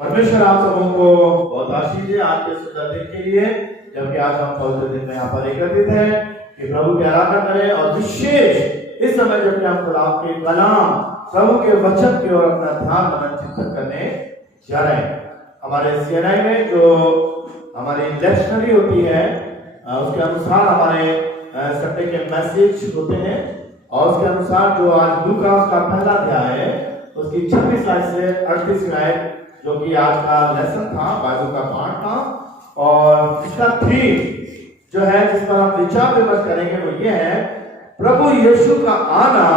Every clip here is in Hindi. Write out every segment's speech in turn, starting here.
परमेश्वर आप सबों को बहुत आशीष दे आज के सुंदर दिन के लिए, जबकि आज हम पवित्र दिन में यहाँ पर एकत्रित हैं कि प्रभु की आराधना करें। और विशेष इस समय जबकि हम खुदा के कलाम प्रभु के वचन की ओर अपना ध्यान मनन चिंतन करने जा रहे हैं। हमारे सीएनआई में जो हमारी लेक्शनरी होती है उसके अनुसार हमारे संडे के मैसेज होते हैं, और उसके अनुसार जो आज लूका का पहला अध्याय है उसकी 26 आयत से 38 आयत जो कि आज का लेसन था, बाइबल का पाठ था। और इसका थीम जो है जिस पर हम विचार विमर्श करेंगे वो ये है, प्रभु यीशु का आना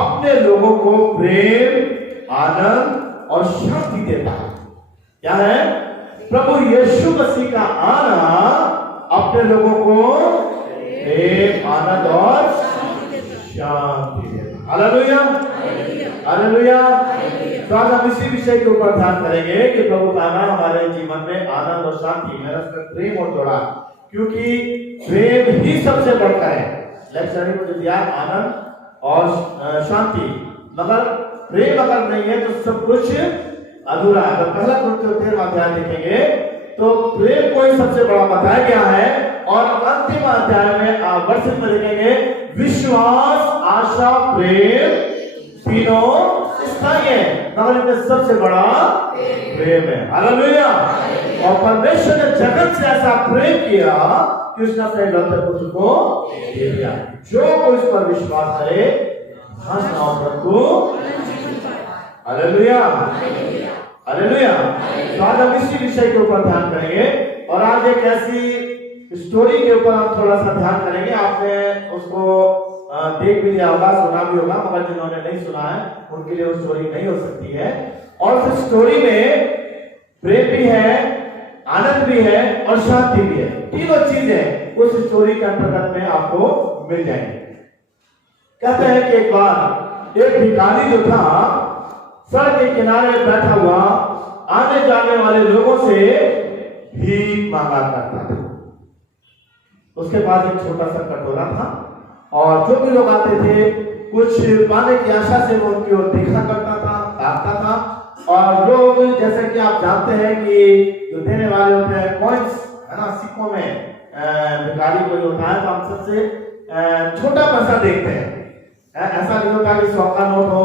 अपने लोगों को प्रेम, आनंद और शांति देता है। क्या है? प्रभु यीशु मसीह का आना अपने लोगों को प्रेम, आनंद और शांति देता है। Hallelujah, hallelujah. तो आज हम इसी विषय के ऊपर ध्यान करेंगे कि प्रभु का आना हमारे जीवन में आनंद और शांति, मैंने उसमें प्रेम और जोड़ा, क्योंकि प्रेम ही सबसे बढ़कर है। लेक्चर को जो दिया आनंद और शांति, मगर प्रेम अगर नहीं है तो सब कुछ अधूरा है। अगर पहला कुरिन्थियों 13वां अध्याय देखेंगे तो प्रेम को ही सबसे बड़ा बताया गया है, और अंतिम अध्याय में वर्ष में देखेंगे विश्वास, आशा, प्रेम तीनों स्थायी है, मगर इनमें सबसे बड़ा प्रेम है। हालेलुया। और परमेश्वर ने जगत से ऐसा प्रेम किया कि उसने अपने इकलौते पुत्र को दे दिया, जो कोई उस पर विश्वास करे नाश ना हो परंतु। Hallelujah, hallelujah. तो आज हम इसी विषय के ऊपर ध्यान करेंगे, और आज एक ऐसी स्टोरी के ऊपर हम थोड़ा सा ध्यान करेंगे। आपने उसको देख भी लिया होगा, सुना भी होगा, मगर जिन्होंने नहीं सुना है उनके लिए वो स्टोरी नहीं हो सकती है। और उस स्टोरी में प्रेम भी है, आनंद भी है और शांति भी है। तीनों चीजें उस स्टोरी के अंतर्गत में आपको मिल जाएंगी। कहते हैं कि एक बार एक भिखारी जो था सड़क के किनारे बैठा हुआ आने जाने वाले लोगों से भीख मांगा करता था। उसके पास एक छोटा सा कटोरा था, और जो भी लोग आते थे कुछ पाने की आशा से वो उनकी ओर देखा करता था, ताकता था। और लोग, जैसे कि आप जानते हैं कि जो देने वाले होते हैं कॉइंस, है ना, सिक्कों में भिखारी कोई होता है तो हम सबसे छोटा पैसा देखते हैं। ऐसा नहीं होता कि 100 का नोट हो,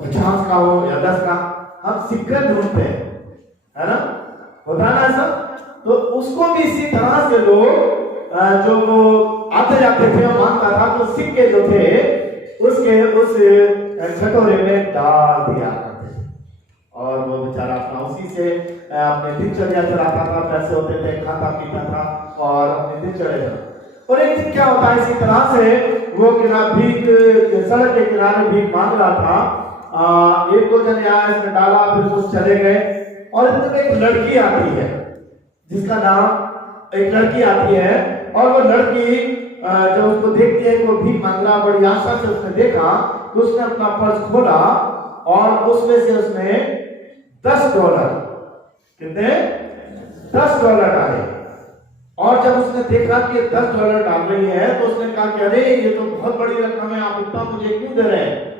50 का हो या 10 का, हम सिक्के ढूंढते हैं, है ना, होता है ना ऐसा। तो उसको भी इसी तरह से लोग जो आते जाते थे और मांगता था, तो सिक्के जो थे उसके उस कटोरे में डाल दिया करते थे, और वो बेचारा अपना उसी से अपने दिनचर्या चलाता था। पैसे होते थे, खाता पीता था और अपनी दिनचर्या चलाता। और एक दिन क्या होता है, इसी तरह से वो भीख सड़क के किनारे भीख मांग रहा था। एक दो जन आए, इसने डाला, फिर कुछ चले गए, और इतने में एक लड़की आती है जिसका नाम, एक लड़की आती है, और वो लड़की जब उसको देखती है कि वो भीख मांग रहा, बड़ी आशा से उसने देखा, तो उसने अपना पर्स खोला और उसमें से उसने $10, कितने, $10 डाले। और जब उसने देखा कि $10 डाल रही है तो उसने कहा कि अरे ये तो बहुत बड़ी रकम है, आप इतना मुझे क्यों दे रहे हैं?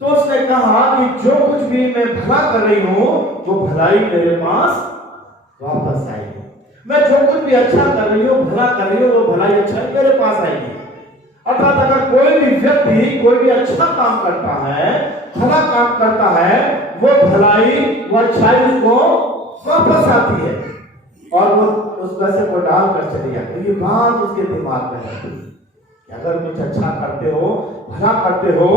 तो उसने कहा कि जो कुछ भी मैं भला कर रही हूं वो भलाई मेरे पास वापस आएगी। मैं जो कुछ भी अच्छा कर रही हूँ, भला कर रही हूँ, वो भलाई अच्छाई मेरे पास आएगी। अर्थात अगर कोई भी व्यक्ति कोई भी अच्छा काम करता है, भला काम करता है, वो भलाई, वो अच्छाई उसको वापस आती है, और वो उस पैसे को डाल कर चली जाती है। ये बात उसके दिमाग में रहती है कि अगर कुछ अच्छा करते हो, भला करते हो,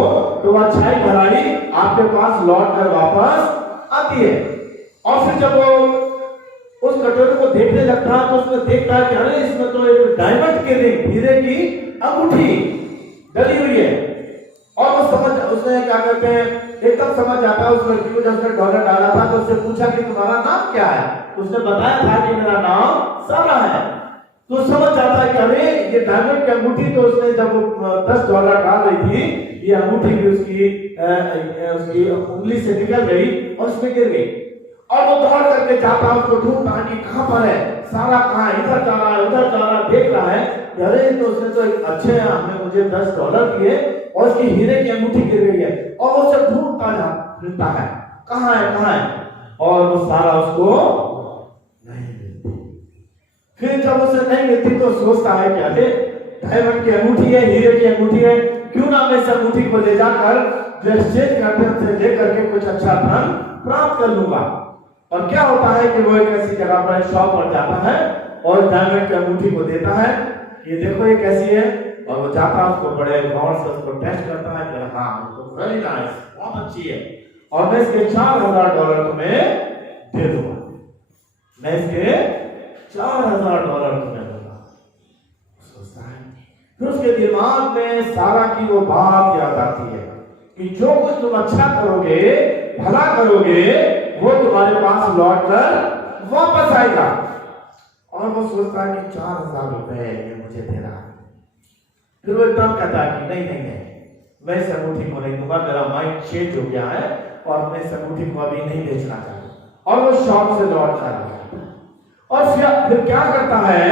तो वो अच्छाई भलाई आपके पास लौट कर वापस आती है। और फिर जब वो उस कटोरे को देखने लगता है तो उसमें देखता है कि अरे इसमें तो एक डायमंड के रिंग, हीरे की अंगूठी डली हुई है। और वो उसने क्या कहते हैं, एकदम समझ जाता है उस लड़की को। जब उसने $1 डाला था तो उससे पूछा कि तुम्हारा नाम क्या है? उसने बताया था कि मेरा नाम सारा है। तो समझ जाता है कि अरे ये डायमंड की अंगूठी, तो उसने जब $10 डाल रही थी, ये अंगूठी भी उसकी उंगली से निकल गई और उसमें गिर गई। और वो दौड़ करके जाता है, उसको ढूंढता है कि कहां पर है, सारा कहां है, इधर जा रहा है, उधर जा रहा है, देख रहा है, अरे तो उसने तो एक अच्छे हमने मुझे $10 दिए और उसकी हीरे की अंगूठी गिर गई है। और उसे ढूंढता फिरता है, कहां है, कहां है। और वो सारा उसको नहीं मिलती। फिर जब उसे नहीं मिलती तो सोचता है कि अरे डायमंड की अंगूठी है, हीरे की अंगूठी है, क्यों ना मैं इस अंगूठी को ले जाकर जो एक्सचेंज करते से लेकर के कुछ अच्छा धन प्राप्त कर लूंगा। और क्या होता है कि वो एक ऐसी जगह पर शॉप पर जाता है और डायमंड की अंगूठी को देता है, ये देखो ये कैसी है, और वो जाता है उसको बड़े गौर से उसको टेस्ट करता है कि हाँ तो वेरी नाइस, बहुत अच्छी है, और मैं इसके $4000 तुम्हें दे दूंगा, मैं इसके $4000 तुम्हें दूंगा। सोचता है, फिर उसके दिमाग में सारा की वो बात याद आती है कि जो कुछ तुम अच्छा करोगे, भला करोगे, वो तुम्हारे पास लौट कर वापस आएगा। और वो सोचता है कि $4000 ये मुझे दे रहा है। फिर वो एकदम कहता है कि नहीं नहीं नहीं, मैं इस अंगूठी को नहीं दूंगा, मेरा माइंड चेंज हो गया है और मैं इस अंगूठी को अभी नहीं बेचना चाहता। और वो शॉप से लौट कर आता है और फिर क्या करता है,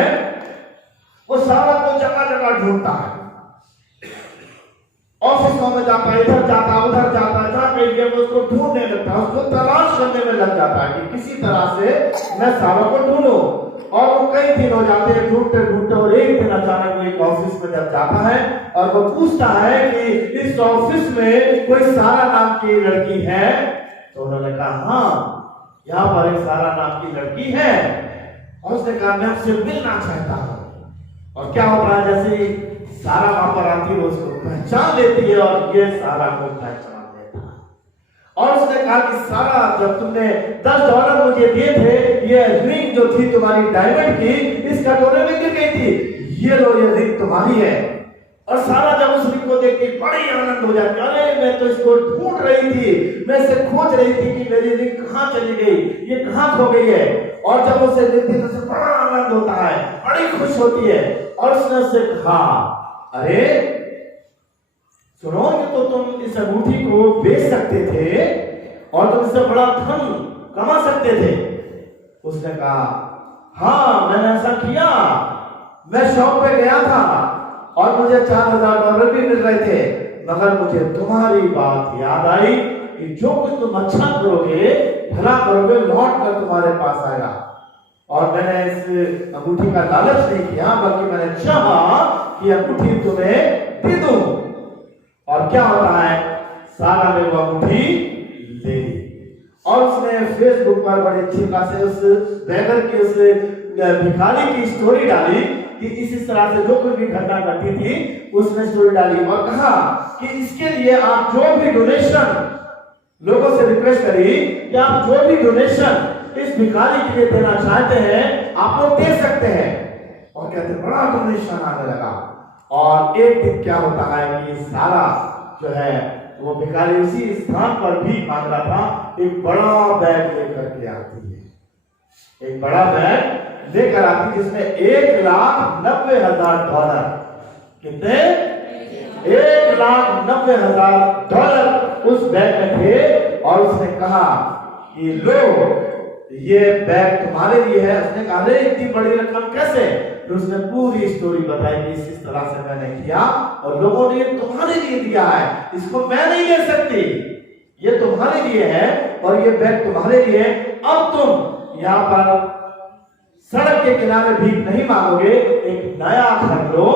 वो सारा को जगह जगह ढूंढता है, ऑफिसों में जाता है, इधर जाता है उधर जाता है, जहां कहीं गया वो उसको ढूंढने लगता है, उसको तलाश करने में लग जाता है कि किसी तरह से मैं सारा को ढूंढूं। और वो कई दिन हो जाते हैं ढूंढते ढूंढते, और एक दिन अचानक वो एक ऑफिस में जब जाता है और वो पूछता है कि इस ऑफिस में कोई सारा नाम की लड़की है, तो उन्होंने कहा हाँ यहाँ पर एक सारा नाम की लड़की है। और उसने कहा मैं उससे मिलना चाहता हूँ। और क्या होता है, जैसे सारा वहां पर आती है उसको पहचान लेती है और ये सारा को पहचान लेता है। और उसने कहा कि सारा जब तुमने $10 मुझे दिए थे, ये रिंग जो थी तुम्हारी डायमंड की इस कटोरे में गिर गई थी, ये लो ये रिंग तुम्हारी है। और सारा जब उस रिंग को देख के बड़ी आनंद हो जाती है, अरे मैं तो इसको ढूंढ रही थी, मैं इसे खोज रही थी कि मेरी रिंग कहाँ चली गई, ये कहाँ खो गई है। और जब उसे देखती तो उसे बड़ा आनंद होता है, बड़ी खुश होती है। और उसने उससे कहा अरे सुनो, कि तो तुम इस अंगूठी को बेच सकते थे और तुम इससे बड़ा धन कमा सकते थे। उसने कहा हाँ मैंने ऐसा किया, मैं शॉप पे गया था और मुझे $4000 भी मिल रहे थे, मगर मुझे तुम्हारी बात याद आई कि जो कुछ तुम अच्छा करोगे, भला करोगे, लौट कर तुम्हारे पास आएगा। और मैंने इस अंगूठी का लालच नहीं किया, बल्कि मैंने चाहा कि अंगूठी तुम्हें दे दूं। और क्या होता है, सारा ने वो अंगूठी ले ली और उसने फेसबुक पर बड़े अच्छी से उस बेगर की, उस भिखारी की स्टोरी डाली कि इस तरह से जो कोई भी घटना घटी थी उसने स्टोरी डाली और कहा कि इसके लिए आप जो भी डोनेशन, लोगों से रिक्वेस्ट करी कि आप जो भी डोनेशन इस भिखारी के लिए देना चाहते हैं आप लोग दे सकते हैं। और कहते बड़ा डोनेशन आने लगा। और एक दिन क्या होता है कि सारा जो है वो भिखारी उसी स्थान पर भी मांग रहा था, एक बड़ा बैग लेकर के आती है, एक बड़ा बैग लेकर आती जिसमें $1,90,000, कितने, $1,90,000 उस बैग में थे। और उसने कहा कि लो ये बैग तुम्हारे लिए है। उसने कहा अरे इतनी बड़ी रकम कैसे, तो उसने पूरी स्टोरी बताई कि इस तरह से मैंने किया और लोगों ने तुम्हारे लिए दिया है, इसको मैं नहीं ले सकती, ये तुम्हारे लिए है और ये बैग तुम्हारे लिए। अब तुम यहाँ पर सड़क के किनारे भीख नहीं मांगोगे, एक नया घर लो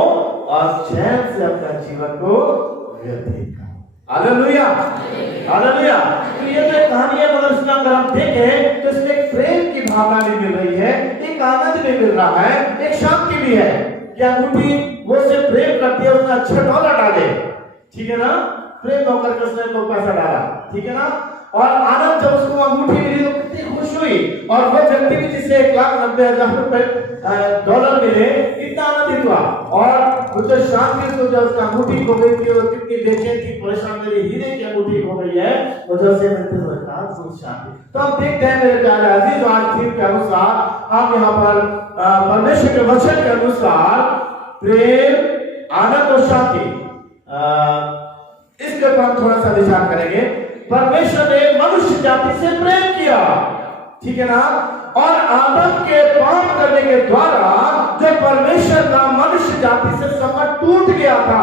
और चैन से अपने जीवन को व्यतीत करो। Hallelujah, hallelujah. तो ये जो कहानी है, मगर इसमें अगर हम देखें तो इसमें प्रेम की भावना भी मिल रही है, एक आनंद भी मिल रहा है, एक शांति भी है। क्या अंगूठी वो से प्रेम करती है, उसने अच्छे $1 डाले, ठीक है ना, प्रेम होकर के उसने तो पैसा डाला, ठीक है ना। और आनंद जब उसको अंगूठी मिली तो कितनी खुश हुई। और वो व्यक्ति भी जिसे $1,90,000 मिले कितना आनंदित हुआ। और जो शांति तो जब उसका अंगूठी खो गई थी और कितनी बेचैन थी, परेशान, मेरी हीरे की अंगूठी खो गई है, वो जब से मिलते हुए शांति। तो हम देखते हैं मेरे प्यारे अजीज, आज थीम के अनुसार हम यहाँ पर परमेश्वर के वचन के अनुसार प्रेम, आनंद और शांति, इसके ऊपर हम थोड़ा सा विचार करेंगे। परमेश्वर ने मनुष्य जाति से प्रेम किया, ठीक है ना। और आदम के पाप करने के द्वारा जो परमेश्वर का मनुष्य जाति से संबंध टूट गया था,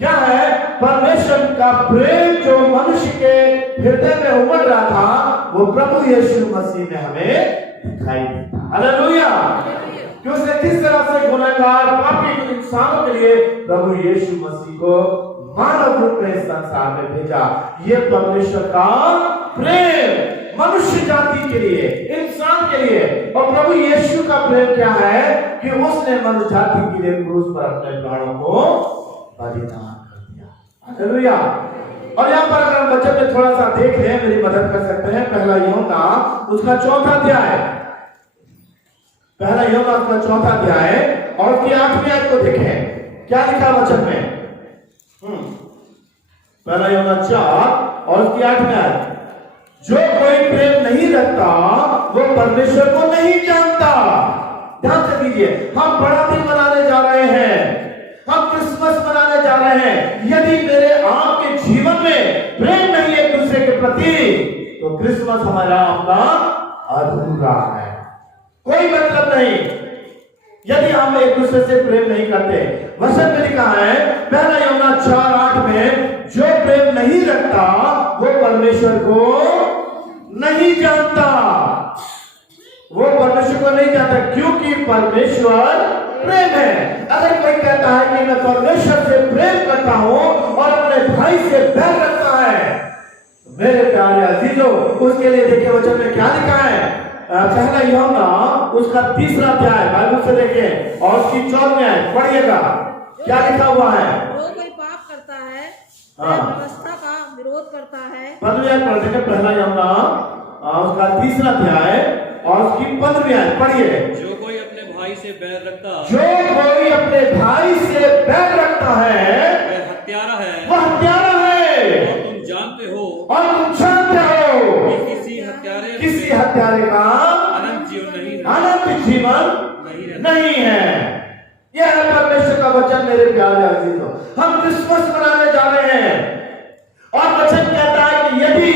क्या है, परमेश्वर का प्रेम जो मनुष्य के हृदय में उमड़ रहा था वो प्रभु यीशु मसीह में हमें दिखाई देता। हालेलुया। कि उसने किस तरह से गुनहगार पापी इंसानों के लिए प्रभु यीशु मसीह को मानव रूप में इस संसार में भेजा। ये परमेश्वर का प्रेम मनुष्य जाति के लिए, इंसान के लिए। और प्रभु यीशु का प्रेम क्या है कि उसने मनुष्य जाति के लिए क्रूस पर अपने प्राणों को बलिदान कर दिया। हालेलुया। और यहाँ पर अगर हम वचन में थोड़ा सा देख लें, मेरी मदद कर सकते हैं। पहला यूहन्ना उसका 4वां अध्याय, पहला यूहन्ना उसका 4वां अध्याय और उसकी 8वीं आयत को देखें, क्या लिखा वचन में। पहला यूहन्ना 4 और उसकी 8वीं आयत, जो कोई प्रेम नहीं रखता वो परमेश्वर को नहीं जानता। ध्यान से दीजिए, हम बड़ा दिन मनाने जा रहे हैं, हम क्रिसमस मनाने जा रहे हैं। यदि मेरे आपके जीवन में प्रेम नहीं है एक दूसरे के प्रति, तो क्रिसमस हमारा अपना अधूरा है, कोई मतलब नहीं। यदि हम एक दूसरे से प्रेम नहीं करते, वचन में लिखा है पहला यूहन्ना 4:8 में, जो प्रेम नहीं रखता वो परमेश्वर को नहीं जानता। वो परमेश्वर को नहीं जानता क्योंकि परमेश्वर प्रेम है। अगर कोई कहता है कि मैं परमेश्वर से प्रेम करता हूं और अपने भाई से बैर रखता है, मेरे प्यारे अजीजों, उसके लिए देखिए वचन में क्या लिखा है। पहला यूहन्ना उसका 3वां अध्याय, बाइबल से देखिए और उसकी 14वीं आयत पढ़िएगा, क्या लिखा हुआ है। जो कोई पाप करता है व्यवस्था का विरोध करता है। पहला यूहन्ना उसका 3वां अध्याय और उसकी 15वीं आयत पढ़िए। जो कोई अपने भाई से बैर रखता, जो कोई अपने भाई से बैर रखता है वह हत्यारा है, वह हत्यारा है। और तुम जानते हो कि किसी हत्यारे का अनंत जीवन नहीं है। यह है परमेश्वर का वचन। मेरे प्यारे अजीजों, हम क्रिसमस मनाने जा रहे हैं और वचन कहता है कि यदि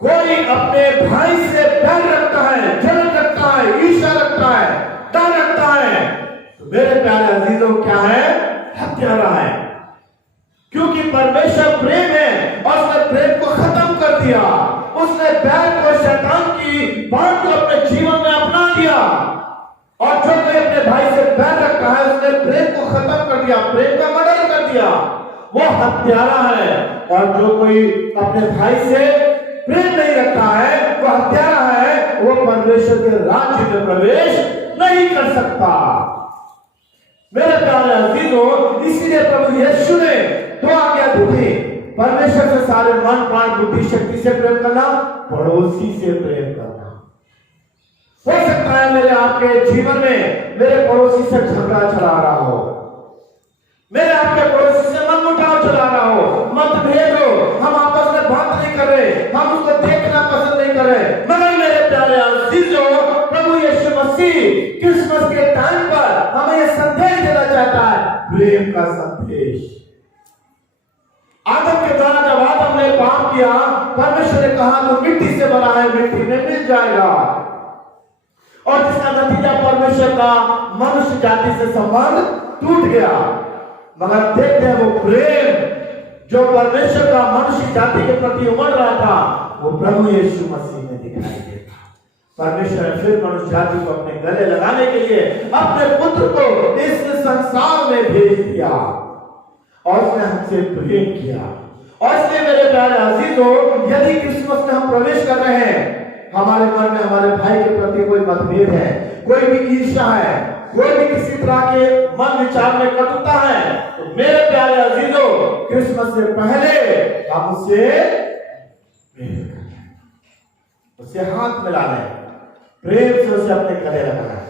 कोई अपने भाई से बैर रखता है, जलन रखता है, ईर्ष्या रखता है, डर रखता है, तो मेरे प्यारे अजीजों क्या है, हत्यारा है। क्योंकि परमेश्वर प्रेम है और उसने प्रेम को खत्म कर दिया। उसने बैर को, शैतान की बात को अपने जीवन में अपना लिया। और जो कोई अपने भाई से बैर रखता है उसने प्रेम को खत्म कर दिया, प्रेम का मर्डर कर दिया, वो हत्यारा है। और जो कोई अपने भाई से प्रेम नहीं रखता है वो हत्यारा है, वो परमेश्वर के राज्य में प्रवेश नहीं कर सकता। मेरे प्यारे अजीजों, इसीलिए प्रभु यीशु ने 2 आज्ञा दी। परमेश्वर से सारे मन, प्राण, बुद्धि, शक्ति से प्रेम करना, पड़ोसी से प्रेम करना। हो सकता है मेरे आपके जीवन में मेरे पड़ोसी से झगड़ा चला रहा हो, मेरे आपके पड़ोसी से मनमुटाव चला रहा हो, मतभेद हो, हम आपस में बात नहीं कर रहे, हम उसको देखना पसंद नहीं कर रहे। मगर मेरे प्यारे अजीजों, प्रभु यीशु मसीह क्रिसमस के टाइम पर हमें यह संदेश देना चाहता है, प्रेम का संदेश। आदम के द्वारा जब आदम ने पाप किया, परमेश्वर ने कहा तो मिट्टी से बना है, मिट्टी में मिल जाएगा। और जिसका नतीजा परमेश्वर का मनुष्य जाति से संबंध टूट गया। मगर देखते हैं वो प्रेम जो परमेश्वर का मनुष्य जाति के प्रति उमड़ रहा था, वो प्रभु यीशु मसीह में दिखाई देता। परमेश्वर ने फिर मनुष्य जाति को अपने गले लगाने के लिए अपने पुत्र को इस संसार में भेज दिया और उसने हमसे प्रेम किया। और इसलिए मेरे प्यारे अजीजों, यदि क्रिसमस में हम प्रवेश कर रहे हैं, हमारे मन में हमारे भाई के प्रति कोई मतभेद है, कोई भी ईर्ष्या है, कोई भी किसी तरह के मन विचार में कटुता है, तो मेरे प्यारे अजीजों, क्रिसमस से पहले हम उससे उससे हाथ मिला लें, प्रेम से उसे अपने गले लगाना है।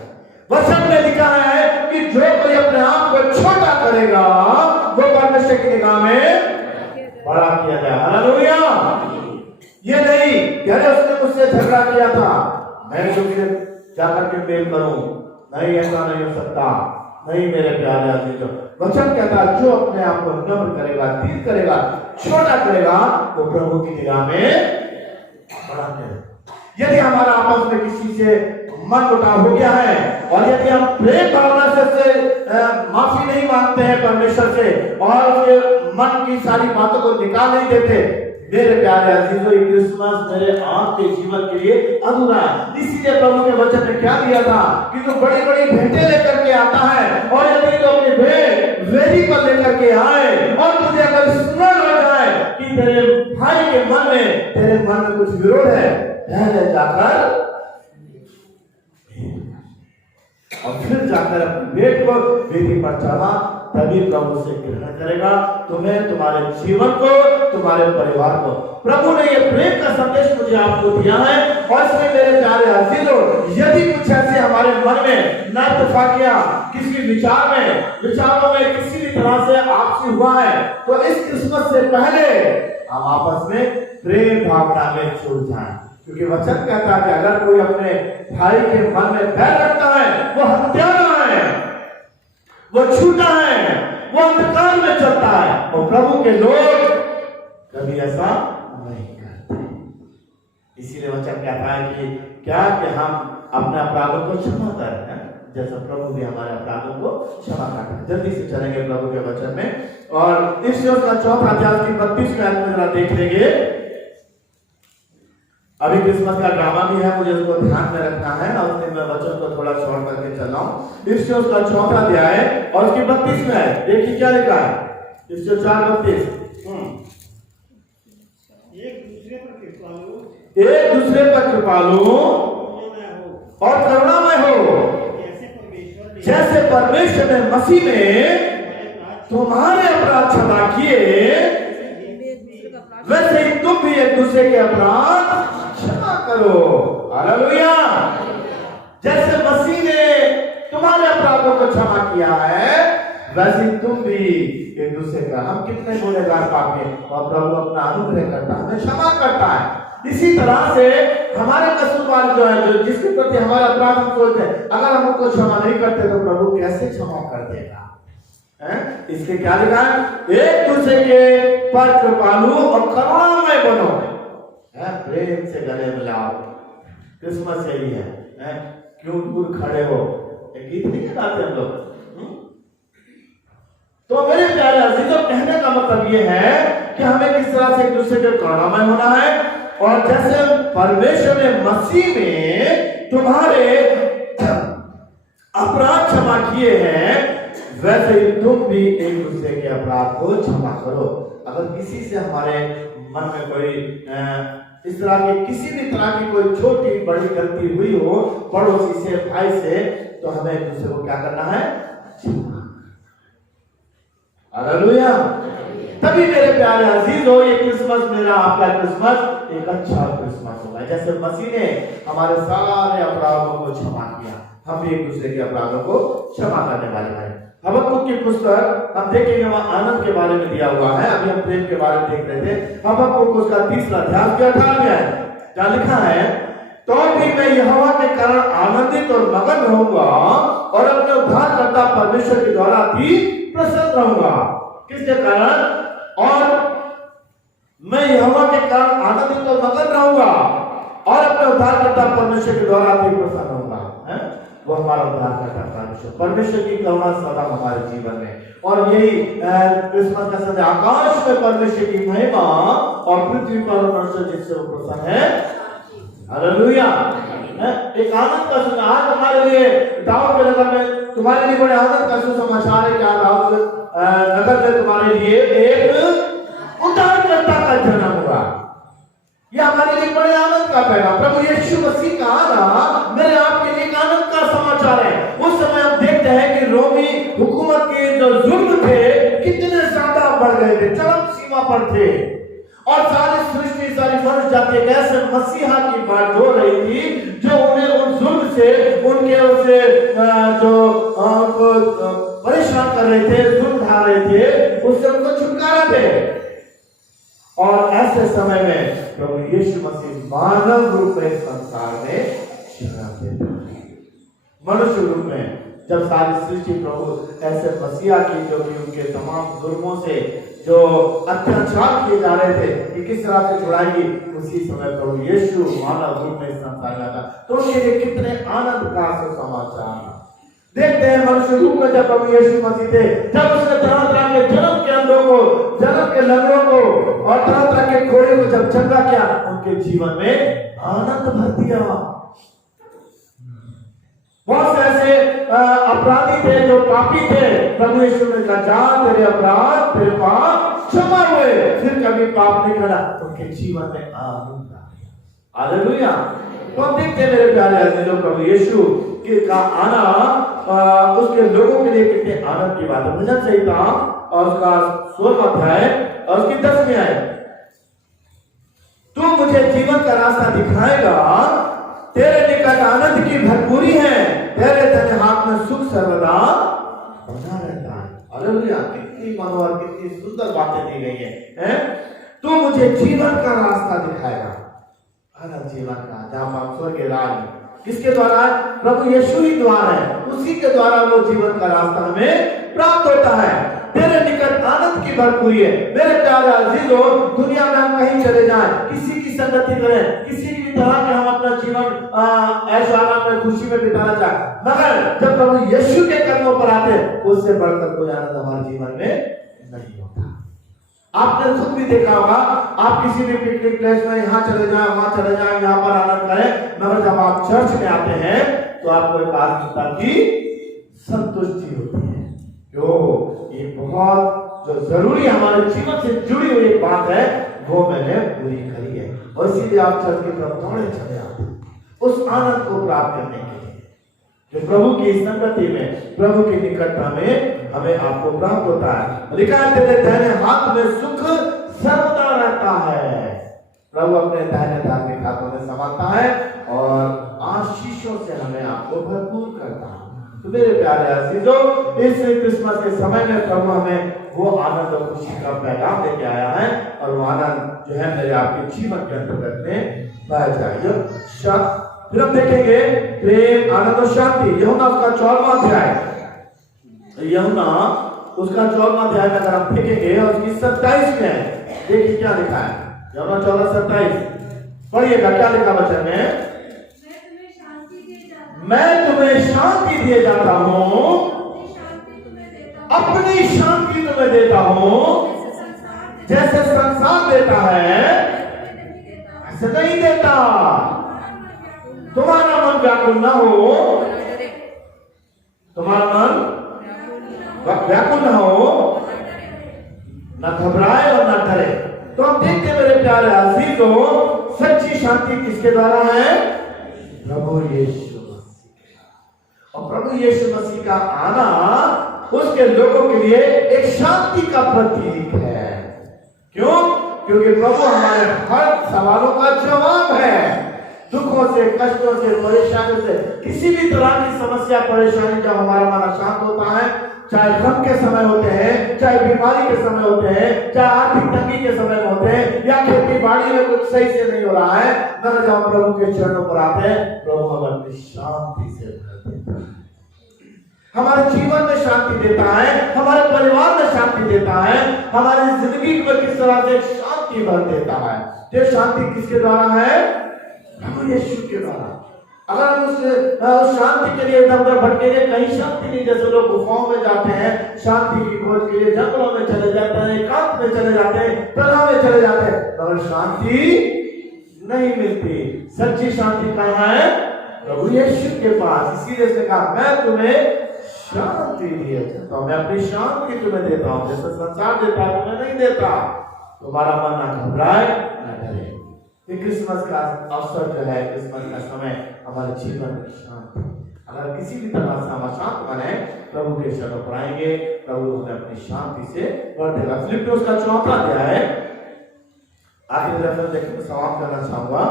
वचन में लिखा है कि जो कोई अपने आप को छोटा करेगा वो परमेश्वर की निगाह में बड़ा किया जाए। हालेलुया। ये नहीं कि उसने मुझसे झगड़ा किया था, मैं तुमसे जाकर के मेल करूं, नहीं, ऐसा नहीं हो सकता। नहीं मेरे प्यारे अजीजों, वचन कहता है जो अपने आप को नम्र करेगा, दीन करेगा, छोटा करेगा, वो प्रभु की निगाह में बड़ा करेगा। यदि हमारा आपस में किसी से मन मुटाव हो गया है और यदि हम प्रेम भावना से माफी नहीं मांगते हैं परमेश्वर से और उसके मन की सारी बातों को निकाल नहीं देते, मेरे प्यारे अजीजों, ये क्रिसमस मेरे आपके जीवन के लिए अधूरा है। इसीलिए प्रभु के वचन में क्या दिया था कि तू बड़ी बड़ी भेंटें लेकर के आता है, और यदि तो अपनी भेंट वेदी पर लेकर के आए और तुझे अगर स्मरण हो जाए कि तेरे भाई के तेरे मन में कुछ विरोध है, पहले जाकर और फिर जाकर अपनी भेंट को वेदी पर चढ़ा, तभी प्रभु से ग्रहण करेगा तुम्हें, तुम्हारे जीवन को, तुम्हारे परिवार को। प्रभु ने यह प्रेम का संदेश मुझे आपको दिया है। और इसमें मेरे प्यारे अजीजों, यदि कुछ ऐसे हमारे मन में नाइतफाकियां, किसी विचारों में किसी भी तरह से आपसी हुआ है, तो इस क्रिसमस से पहले हम आपस में प्रेम भावना में जुड़ जाएं, क्योंकि वचन कहता है कि अगर कोई अपने भाई के मन में बैर रखता है, वो हत्यारा है, वो झूठा है, वो अंधकार में चलता है। और प्रभु के लोग कभी ऐसा नहीं करते। इसीलिए वचन कहता है कि क्या कि हम अपने अपराधों को क्षमा करें, जैसा प्रभु भी हमारे अपराधों को क्षमा करता है। जल्दी से चलेंगे प्रभु के वचन में, और इस का 4 अध्याय की 32 आयत में जरा देख लेंगे। अभी क्रिसमस का ड्रामा भी है, मुझे उसको ध्यान में रखना है, और उसने मैं वचन को थोड़ा शॉर्ट करके चल रहा हूँ। इससे उसका 4 अध्याय और उसकी 32 में है, देखिए क्या लिखा है। इससे 4:32 एक दूसरे पर कृपालु और करुणामय हो, जैसे परमेश्वर ने मसीह में तुम्हारे अपराध क्षमा किए, वैसे ही तुम भी एक दूसरे के अपराध क्षमा करो। हालेलुया। जैसे मसीह ने तुम्हारे अपराधों को क्षमा किया है, वैसे ही तुम भी एक दूसरे का। हम कितने गुनहगार पापी हैं, और प्रभु अपना अनुग्रह करता है, हमें क्षमा करता है। इसी तरह से हमारे कसूरवार जो है, जो जिसके प्रति हमारा अपराध हम सोचते हैं, अगर हम उनको क्षमा नहीं करते तो प्रभु कैसे क्षमा कर देगा। इसके क्या लिखा है, एक दूसरे के पर कृपालु और करुणामय बनो, प्रेम से गले मिलाओ। क्रिसमस यही है, क्यों दूर खड़े हो, एक गीत नहीं गाते हम लोग। तो मेरे प्यारे अजीजों, कहने का मतलब ये है कि हमें किस तरह से एक दूसरे के करुणामय होना है, और जैसे परमेश्वर ने मसीह में तुम्हारे अपराध क्षमा किए हैं, वैसे ही तुम भी एक दूसरे के अपराध को क्षमा करो। अगर किसी से हमारे मन में कोई इस तरह की किसी भी तरह की कोई छोटी बड़ी गलती हुई हो, पड़ोसी से, भाई से, तो हमें एक दूसरे को क्या करना है, हालेलुया। तभी मेरे प्यारे अजीजों, ये क्रिसमस मेरा आपका क्रिसमस एक अच्छा क्रिसमस होगा। जैसे मसीह ने हमारे सारे अपराधों को क्षमा किया, हम भी एक दूसरे के अपराधों को क्षमा करने वाले हैं। हबक्कुक की पुस्तक हम देखेंगे, वहां आनंद के बारे में दिया हुआ है। अभी हम प्रेम के बारे में देख रहे थे। हबक्कुक उसका 3 अध्याय के 18 है, जहां लिखा है, तो भी मैं यहोवा के कारण आनंदित और मगन रहूंगा, और अपने उद्धारकर्ता परमेश्वर के द्वारा भी प्रसन्न रहूंगा। किसके कारण? और मैं यहोवा के कारण आनंदित और मगन रहूंगा, और अपने उद्धारकर्ता परमेश्वर के द्वारा भी प्रसन्न रहूंगा। वो हमारा उद्धार करता परमेश्वर की करुणा सदा हमारे जीवन में। और यही क्रिसमस का संदेश, आकाश में परमेश्वर की महिमा और पृथ्वी पर मनुष्य जिससे वो प्रसन्न है। हालेलुया। एक आनंद का सुना आज हमारे लिए दाऊद के नगर में, तुम्हारे लिए बड़े आनंद का सुसमाचार है कि दाऊद नगर में तुम्हारे लिए एक उद्धारकर्ता का जन्म हुआ। यह हमारे लिए बड़े आनंद का पैगाम, प्रभु यीशु मसीह का आना मेरे आपके लिए आनंद का समाचार है। उस समय हम देखते हैं कि रोमी हुकूमत के जो जुल्म थे कितने ज्यादा बढ़ गए थे, चरम सीमा पर थे, और सारी सृष्टि, सारी मनुष्य जाति एक ऐसे मसीहा की बात हो रही थी जो उन्हें उन जुल्म से, उनके उसे जो परेशान कर रहे थे, जुल्म ढा रहे थे, उससे उनको छुटकारा दे। और ऐसे समय में प्रभु यीशु मसीह मानव रूप में संसार में जन्म लेते हैं। मनुष्य रूप में जब सारी सृष्टि प्रभु ऐसे मसीहा की, जो कि उनके तमाम जुल्मों से जो अत्याचार किए जा रहे थे कि किस तरह से छुड़ाएगी, उसी समय प्रभु यीशु मानव रूप में संसार में आता। तो उनके लिए कितने आनंद का समाचार। देखते हैं मनुष्य रूप में जब प्रभु यीशु मसीह थे, जब उसने तरह तरह के जन्म के अंधों को, जन्म के लंगड़ों को और तरह तरह के घोड़े को जब चंगा किया, उनके जीवन में आनंद भर दिया। बहुत से ऐसे अपराधी थे जो पापी थे, प्रभु यीशु ने कहा जा तेरे अपराध तेरे पाप क्षमा हुए, फिर कभी पाप नहीं करा, उनके जीवन में आनंद आ गया। हालेलुया। तो हम देखते हैं मेरे प्यारे अजीजों, प्रभु यीशु का आना उसके लोगों के लिए कितने आनंद की बात है। भजन संहिता और उसका 16वां अध्याय और उसकी 10वीं आयत, तू मुझे जीवन का रास्ता दिखाएगा, तेरे निकट आनंद की भरपूरी है, तेरे दाहिने हाथ में सुख सर्वदा बना रहता है। हालेलुया। कितनी मनोहर, कितनी सुंदर बातें दी गई हैं। तू मुझे जीवन का रास्ता दिखाएगा, जीवन का, जहां आप स्वर्ग के राज में किसके द्वारा है? प्रभु यीशु ही द्वार है, उसी के द्वारा वो जीवन का रास्ता हमें प्राप्त होता है। तेरे निकट आनंद की भरपूरी है। मेरे प्यारे अजीजों, दुनिया में हम कहीं चले जाएं, किसी की संगति करें, किसी भी तरह के हम अपना जीवन ऐशो आराम में खुशी में बिताना चाहें, मगर जब प्रभु यीशु के कदमों पर आते, उससे बढ़कर कोई आनंद हमारे जीवन में नहीं होता। आपने खुद भी देखा होगा, आप किसी भी पिकनिक प्लेस में यहाँ चले जाएं, वहां चले जाएं, यहाँ पर आनंद करें, मगर जब आप चर्च में आते हैं तो आपको एक आत्मिकता की संतुष्टि होती है। ये बहुत जो जरूरी हमारे जीवन से जुड़ी हुई एक बात है, वो मैंने पूरी करी है, और इसीलिए आप चर्च की तरफ दौड़े चले आते हैं उस आनंद को प्राप्त करने के लिए, जो प्रभु की संगति में, प्रभु की निकटता में हमें आपको प्राप्त होता है। लिखा है तेरे दाहिने हाथ में सुख सर्वदा रहता है। प्रभु अपने दाहिने धार्मिक हाथों में संभालता है और आशीषों से हमें आपको भरपूर करता है। तो मेरे प्यारे अजीजों, इस क्रिसमस के समय में प्रभु हमें वो आनंद और खुशी का पैगाम लेके आया है, और वो आनंद जो है मेरे आपके जीवन के अंतर्गत में पाया जाए। फिर हम देखेंगे प्रेम, आनंद और शांति। यूहन्ना उसका 14वां अध्याय, यूहन्ना उसका 14वां अध्याय में अगर हम देखेंगे और उसकी 27 में देखिए क्या लिखा है। यूहन्ना 14:27 पढ़िएगा, क्या लिखा वचन में? मैं तुम्हें शांति दिए जाता हूँ, अपनी शांति तुम्हें देता हूँ, जैसे संसार देता है ऐसे नहीं देता। तुम्हारा मन व्याकुल न हो, तुम्हारा मन व्याकुल न हो, न घबराए और न डरे। तो हम देखते मेरे प्यारे अजीजों, सच्ची शांति किसके द्वारा है? प्रभु यीशु मसीह। और प्रभु यीशु मसीह का आना उसके लोगों के लिए एक शांति का प्रतीक है। क्यों? क्योंकि प्रभु हमारे हर सवालों का जवाब है। दुखों से, कष्टों से, परेशानियों से, किसी भी तरह की समस्या परेशानी जब हमारा मन अशांत होता है, चाहे गम के समय होते हैं, चाहे बीमारी के समय होते हैं, चाहे आर्थिक तंगी के समय होते हैं, या खेती बाड़ी में कुछ सही से नहीं हो रहा है, मगर जब हम प्रभु के चरणों पर आते हैं, प्रभु हमें अपनी शांति से भर देता है, हमारे जीवन में शांति देता है, हमारे परिवार में शांति देता है, हमारी जिंदगी में किस तरह से शांति भर देता है। ये शांति किसके द्वारा है? प्रभु यीशु के द्वारा। अगर हम उस शांति के लिए इधर उधर भटकेंगे, कहीं शांति नहीं, जैसे लोग गुफाओं में जाते हैं शांति की खोज के लिए, जंगलों में चले जाते हैं, एकांत में चले जाते हैं, तनाव में चले जाते हैं, मगर शांति नहीं मिलती। सच्ची शांति कहाँ है? प्रभु यीशु के पास। इसीलिए इसने कहा मैं तुम्हें शांति दिए जाता हूं, मैं अपनी शांति तुम्हें देता हूं, जैसे संसार देता है तुम्हें नहीं देता। तुम्हारा मन ना घबराए ना डरे। क्रिसमस का अवसर जो है, क्रिसमस का समय हमारे जीवन में शांति, अगर किसी भी तरह से हम अशांत बने, प्रभु के चरणों पर आएंगे, प्रभु हमें अपनी शांति से भर देगा। फिलिप्पियों का 4वां अध्याय, आखिरी रेफरेंस देखकर मैं समाप्त करना चाहूंगा।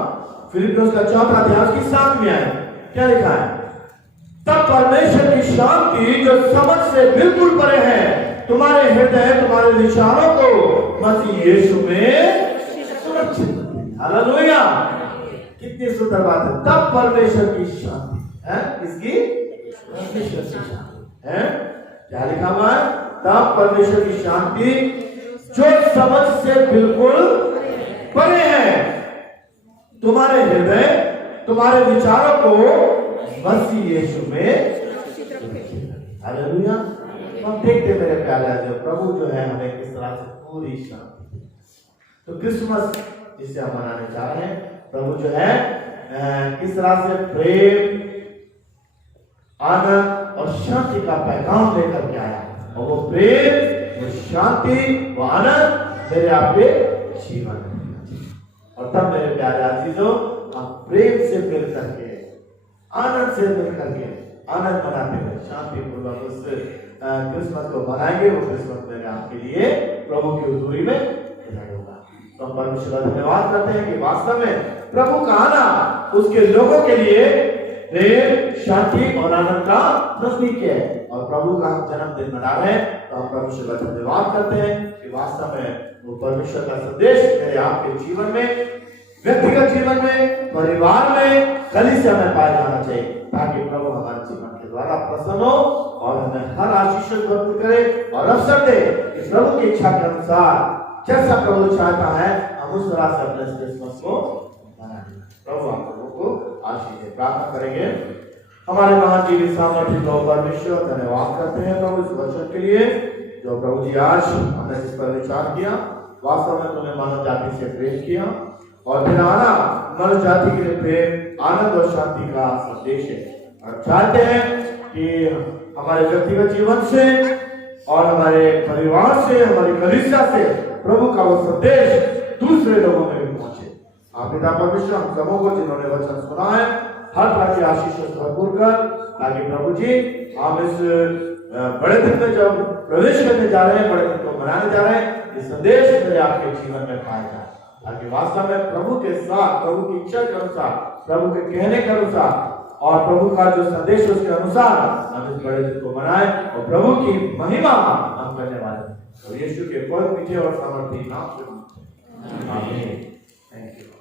फिलिप्पियों का 4वां अध्याय उसकी 7वीं आयत क्या लिखा है? तब परमेश्वर की शांति जो समझ से बिल्कुल परे है, तुम्हारे हृदय, तुम्हारे विचारों को मसीह यीशु में सुरक्षित। हालेलुया, कितनी सुंदर बात है। तब परमेश्वर की शांति है, किसकी? परमेश्वर की शांति है। क्या लिखा हुआ है? तब परमेश्वर की शांति जो समझ से बिल्कुल परे है, तुम्हारे हृदय, तुम्हारे विचारों को मसीह यीशु में हालेलुया। तो हम देखते मेरे प्यारे जो प्रभु जो है हमें किस तरह से पूरी शांति। तो क्रिसमस जिसे हम मनाने जा रहे हैं, प्रभु जो है किस तरह से प्रेम, आनंद और शांति का पैगाम लेकर के आया, और वो प्रेम, वो शांति, वो आनंद मेरे आपके जीवन में। और तब मेरे प्यारे अजीजों, हम प्रेम से मिल करके, आनंद से मिल करके, आनंद मनाते हुए शांति पूर्वक उस क्रिसमस को मनाएंगे। वो क्रिसमस मेरे आपके लिए प्रभु की हुजूरी में होगा। तो हम परमेश्वर का धन्यवाद करते हैं कि वास्तव में प्रभु का आना उसके लोगों के लिए प्रेम, शांति और आनंद का प्रतीक है। और प्रभु का हम जन्मदिन मना रहे हैं, तो हम परमेश्वर का धन्यवाद करते हैं कि वास्तव में वो परमेश्वर का संदेश मेरे आपके जीवन में, व्यक्तिगत जीवन में, परिवार में, कलीसिया में पाया जाना चाहिए, ताकि प्रभु हमारे जीवन के द्वारा प्रसन्न हो और हमें हर आशीष भरपूर करे और अवसर दे कि प्रभु की इच्छा के अनुसार जैसा प्रभु चाहता है हम उस तरह से अपने क्रिसमस को मनाएं। प्रभु आप लोगों को आशीष दे। प्रार्थना करेंगे। हमारे महाजीवी सामर्थ्य प्रभु परमेश्वर, धन्यवाद करते हैं प्रभु इस वचन के लिए जो प्रभु जी आज हमने जिस पर विचार किया। वास्तव में तुमने मानव जाति से प्रेम किया और तेरा आना मानव जाति के लिए प्रेम, आनंद और शांति का संदेश है। और चाहते हैं कि हमारे व्यक्तिगत जीवन से और हमारे परिवार से, हमारी कलीसिया से प्रभु का वो संदेश दूसरे लोगों में भी पहुंचे। आप पिता परमेश्वर हम सबों को जिन्होंने वचन सुना है हर तरह की आशीष से भरपूर कर, ताकि प्रभु जी हम इस बड़े दिन में जब प्रवेश करने जा रहे हैं, बड़े दिन को मनाने जा रहे हैं, ये संदेश मेरे आपके जीवन में पाया जाए, ताकि वास्तव में प्रभु के साथ, प्रभु की इच्छा के अनुसार, प्रभु के कहने के अनुसार और प्रभु का जो संदेश उसके अनुसार हम इस बड़े दिन को मनाएं और प्रभु की महिमा हम करने वाले हैं। तो यीशु के पवित्र मीठे और सामर्थी नाम से आमीन। Thank you.